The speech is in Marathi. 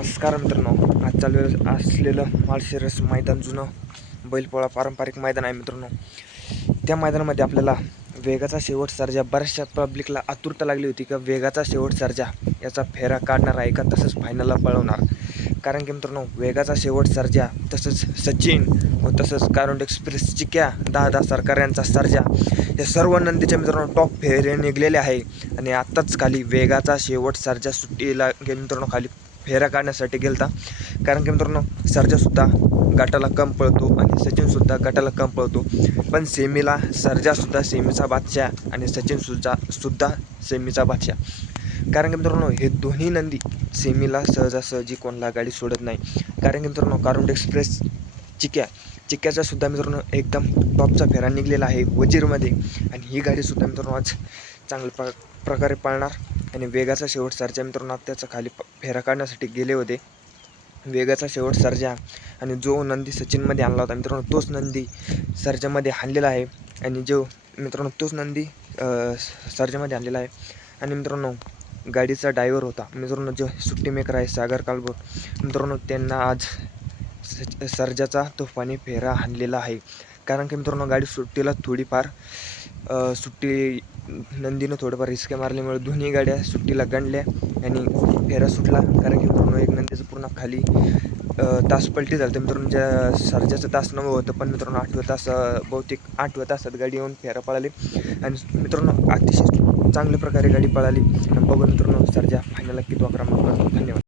नमस्कार मित्रांनो, आज चालू असलेलं माळशिरस मैदान जुनं बैलपोळा पारंपरिक मैदान आहे मित्रांनो. त्या मैदानामध्ये आपल्याला वेगाचा शेवट सर्जा, बऱ्याचशा पब्लिकला आतुरता लागली होती का वेगाचा शेवट सर्जा याचा फेरा काढणार आहे का तसंच फायनलला पळवणार. कारण की मित्रांनो, वेगाचा शेवट सर्जा, तसंच सचिन व तसंच कारुंड एक्सप्रेस चिक्या, 10 सरकार यांचा सर्जा, या सर्व नंदीच्या मित्रांनो टॉप फेरे निघलेले आहे. आणि आत्ताच खाली वेगाचा शेवट सर्जा सुट्टीला मित्रांनो खाली फेरा काढण्यासाठी गेलता. कारण की मित्रांनो, सर्जासुद्धा गटाला कम पळतो आणि सचिनसुद्धा गटाला कम पळतो. पण सेमीला सर्जासुद्धा सेमीचा बादशाह आणि सचिनसुद्धा सेमीचा बादशाह. कारण की मित्रांनो, हे दोन्ही नंदी सेमीला सहजासहजी कोणाला गाडी सोडत नाही. कारण की मित्रांनो, कारुंड एक्सप्रेस चिक्याचा सुद्धा मित्रांनो एकदम टॉपचा फेरा निघलेला आहे वजीरमध्ये. आणि ही गाडीसुद्धा मित्रांनो आज चांगल्या प्रकारे पळणार. आणि वेगाचा शेवट सर्जा मित्रांनो त्याचा खाली फेरा काढण्यासाठी गेले होते. वेगाचा शेवट सर्जा आणि जो नंदी सचिनमध्ये आणला होता मित्रांनो तोच नंदी सर्जामध्ये आणलेला आहे. आणि जो मित्रांनो तोच नंदी सर्जामध्ये आणलेला आहे. आणि मित्रांनो, गाडीचा ड्रायव्हर होता मित्रांनो जो सुट्टी मेकर आहे सागर कालभोर मित्रांनो, त्यांना आज सर्जाचा तुफानी फेरा आणलेला आहे. कारण की मित्रांनो, गाडी सुट्टीला थोडीफार नंदीनं थोडंफार रिस्क मारल्यामुळे दोन्ही गाड्या सुट्टीला गणल्या आणि फेरा सुटला. कारण की मित्रांनो, एक नंदीचं पूर्ण खाली तास पलटी झालं तर मित्रांनो, ज्या सर्जाचं तास 9 होतं, पण मित्रांनो 8व्या तास बहुतेक 8व्या तासात गाडी येऊन फेरा पळाली. आणि मित्रांनो अतिशय चांगल्या प्रकारे गाडी पळाली. आणि बघून मित्रांनो सर्जा फायनलला कितवा क्रमांक. धन्यवाद.